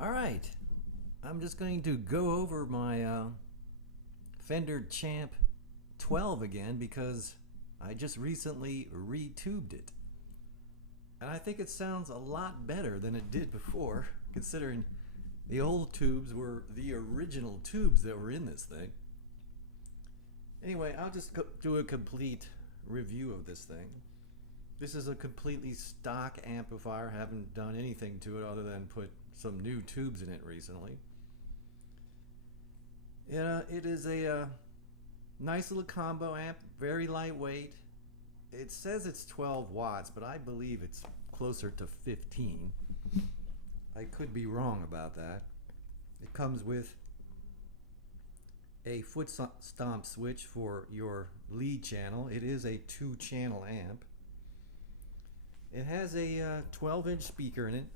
Alright, I'm just going to go over my Fender Champ 12 again because I just recently retubed it. And I think it sounds a lot better than it did before, considering the old tubes were the original tubes that were in this thing. Anyway, I'll just do a complete review of this thing. This is a completely stock amplifier. I haven't done anything to it other than put some new tubes in it recently. It is a nice little combo amp, very lightweight. It says it's 12 watts, but I believe it's closer to 15. I could be wrong about that. It comes with a foot stomp switch for your lead channel. It is a 2-channel amp. It has a 12-inch speaker in it.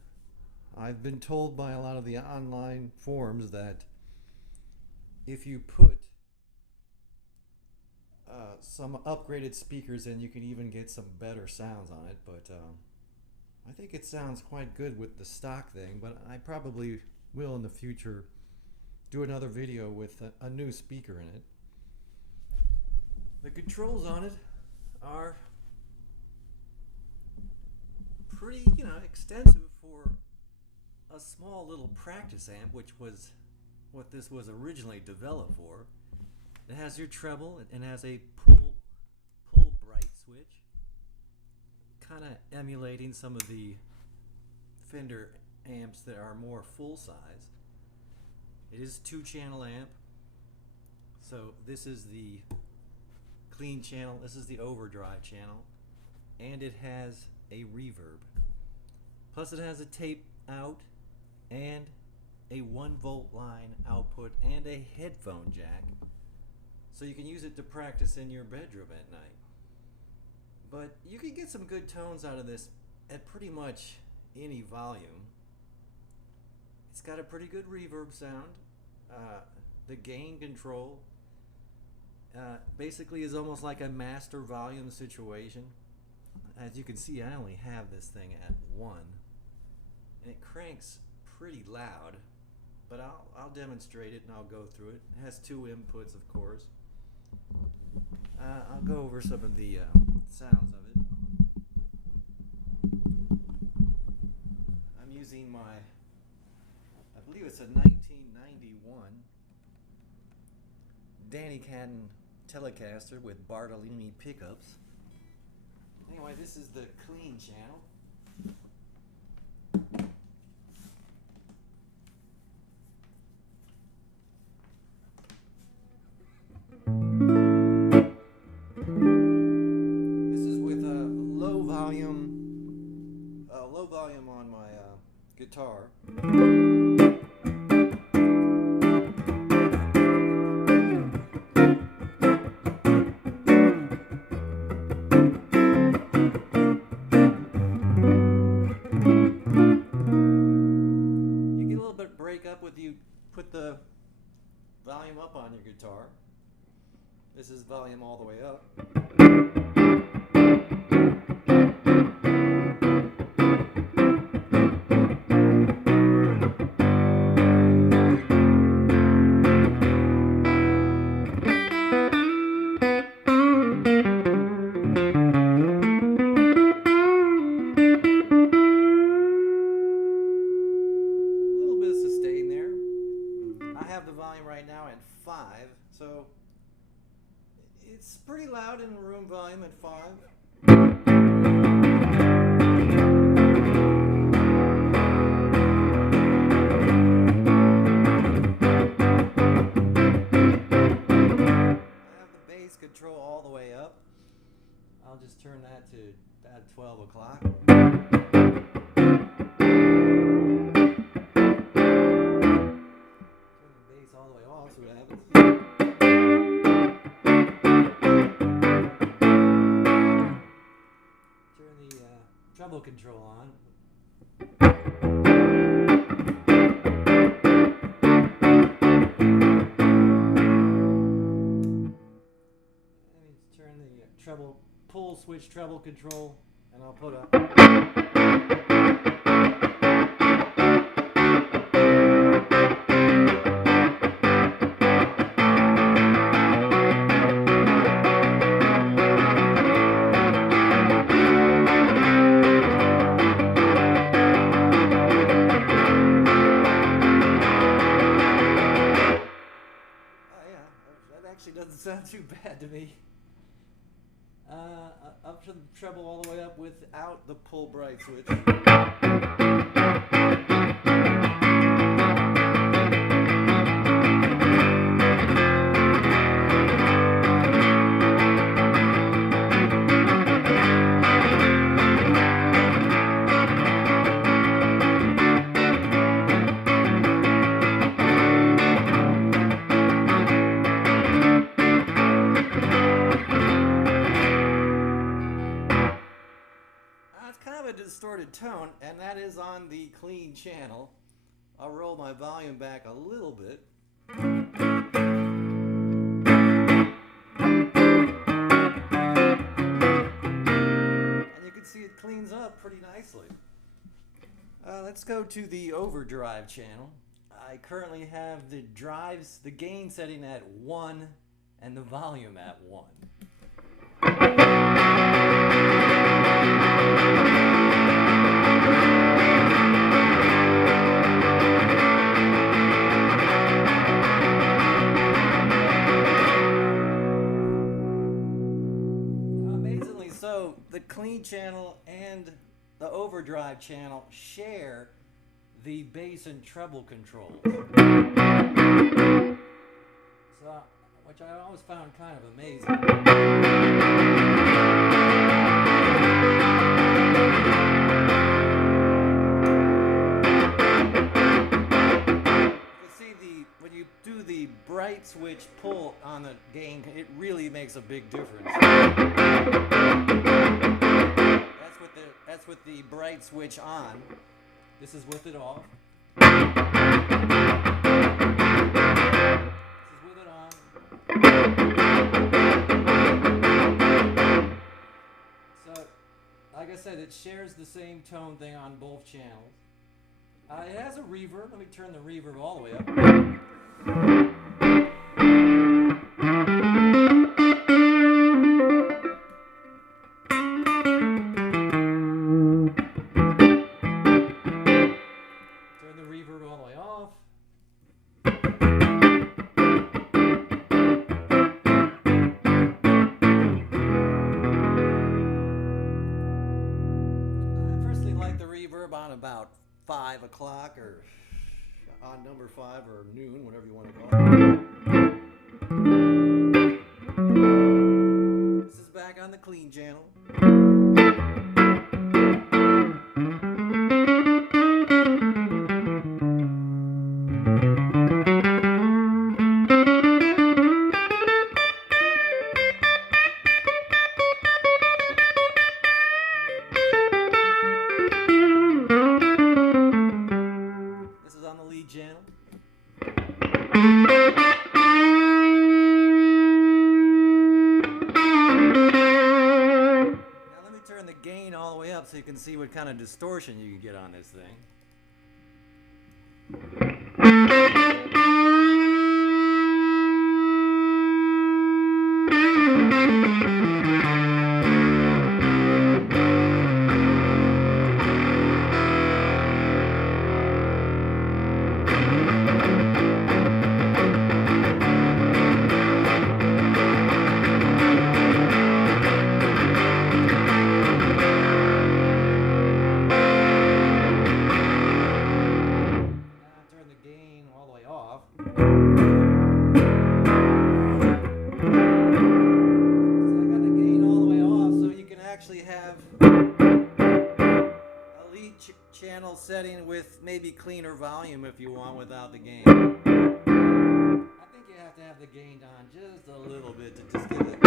I've been told by a lot of the online forums that if you put some upgraded speakers in, you can even get some better sounds on it, but I think it sounds quite good with the stock thing, but I probably will in the future do another video with a new speaker in it. The controls on it are pretty, extensive for a small little practice amp, which was what this was originally developed for. It has your treble, and has a pull bright switch, kind of emulating some of the Fender amps that are more full size. It is a 2-channel amp, so this is the clean channel, this is the overdrive channel, and it has a reverb. Plus it has a tape out and a 1-volt line output and a headphone jack, so you can use it to practice in your bedroom at night. But you can get some good tones out of this at pretty much any volume. It's got a pretty good reverb sound. The gain control basically is almost like a master volume situation. As you can see, I only have this thing at 1, and it cranks pretty loud, but I'll demonstrate it and I'll go through it. It has 2 inputs, of course. I'll go over some of the sounds of it. I'm using my, I believe it's a 1991 Danny Cadden Telecaster with Bartolini pickups. Anyway, this is the clean channel. Low volume on my guitar. You get a little bit breakup with you put the volume up on your guitar. This is volume all the way up. Right now at 5, so it's pretty loud in room volume at 5. I have the bass control all the way up. I'll just turn that to at 12 o'clock. All the way off, see what happens. Turn the treble control on. Turn the treble pull switch treble control, and I'll put a too bad to me. Up to the treble all the way up without the pull bright switch. Distorted tone, and that is on the clean channel. I'll roll my volume back a little bit. And you can see it cleans up pretty nicely. Let's go to the overdrive channel. I currently have the gain setting at 1 and the volume at 1. So the clean channel and the overdrive channel share the bass and treble controls, so, which I always found kind of amazing. You can see when you do the bright switch pull on the gain, it really makes a big difference. That's with the bright switch on. This is with it off. This is with it on. So, like I said, it shares the same tone thing on both channels. It has a reverb. Let me turn the reverb all the way up. On about 5 o'clock or on number 5 or noon, whatever you want to call it. This is back on the clean channel. Channel. Now let me turn the gain all the way up so you can see what kind of distortion you can get on this thing. Channel setting with maybe cleaner volume if you want without the gain. I think you have to have the gain on just a little bit to just give it.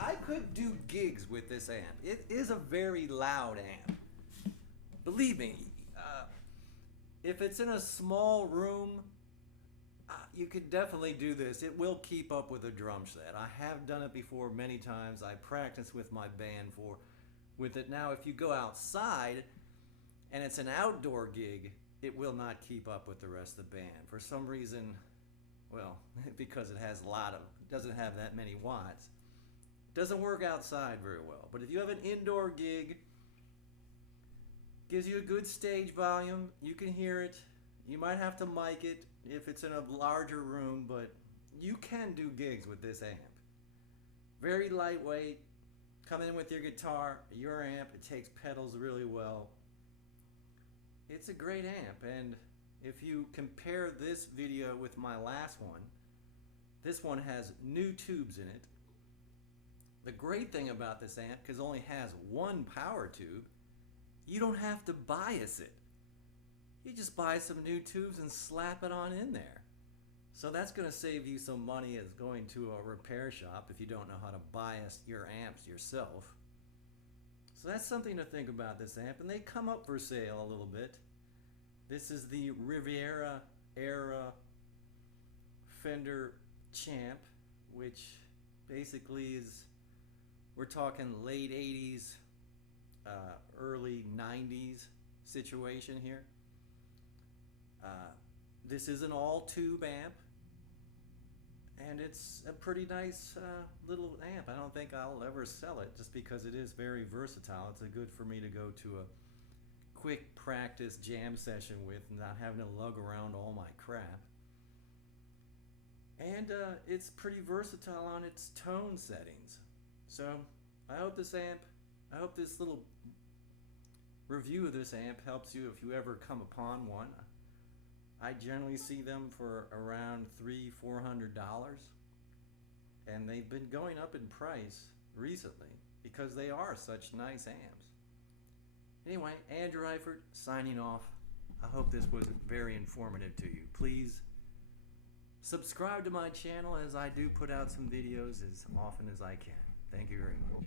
I could do gigs with this amp. It is a very loud amp. Believe me, if it's in a small room, you could definitely do this. It will keep up with a drum set. I have done it before many times. I practice with my band with it. Now, if you go outside and it's an outdoor gig, it will not keep up with the rest of the band. For some reason, well, because it doesn't have that many watts, it doesn't work outside very well. But if you have an indoor gig, gives you a good stage volume, you can hear it. You might have to mic it if it's in a larger room, but you can do gigs with this amp. Very lightweight. Come in with your guitar, your amp. It takes pedals really well. It's a great amp, and if you compare this video with my last one, this one has new tubes in it. The great thing about this amp, because it only has one power tube, you don't have to bias it. You just buy some new tubes and slap it on in there. So that's going to save you some money as going to a repair shop if you don't know how to bias your amps yourself. So that's something to think about this amp, and they come up for sale a little bit. This is the Riviera era Fender Champ, which basically is, we're talking late 80s, early 90s situation here. This is an all-tube amp, and it's a pretty nice little amp. I don't think I'll ever sell it just because it is very versatile. It's good for me to go to a quick practice jam session with, not having to lug around all my crap. And it's pretty versatile on its tone settings. So I hope this little review of this amp helps you if you ever come upon one. I generally see them for around $300–400, and they've been going up in price recently because they are such nice amps. Anyway, Andrew Eifert signing off. I hope this was very informative to you. Please subscribe to my channel, as I do put out some videos as often as I can. Thank you very much.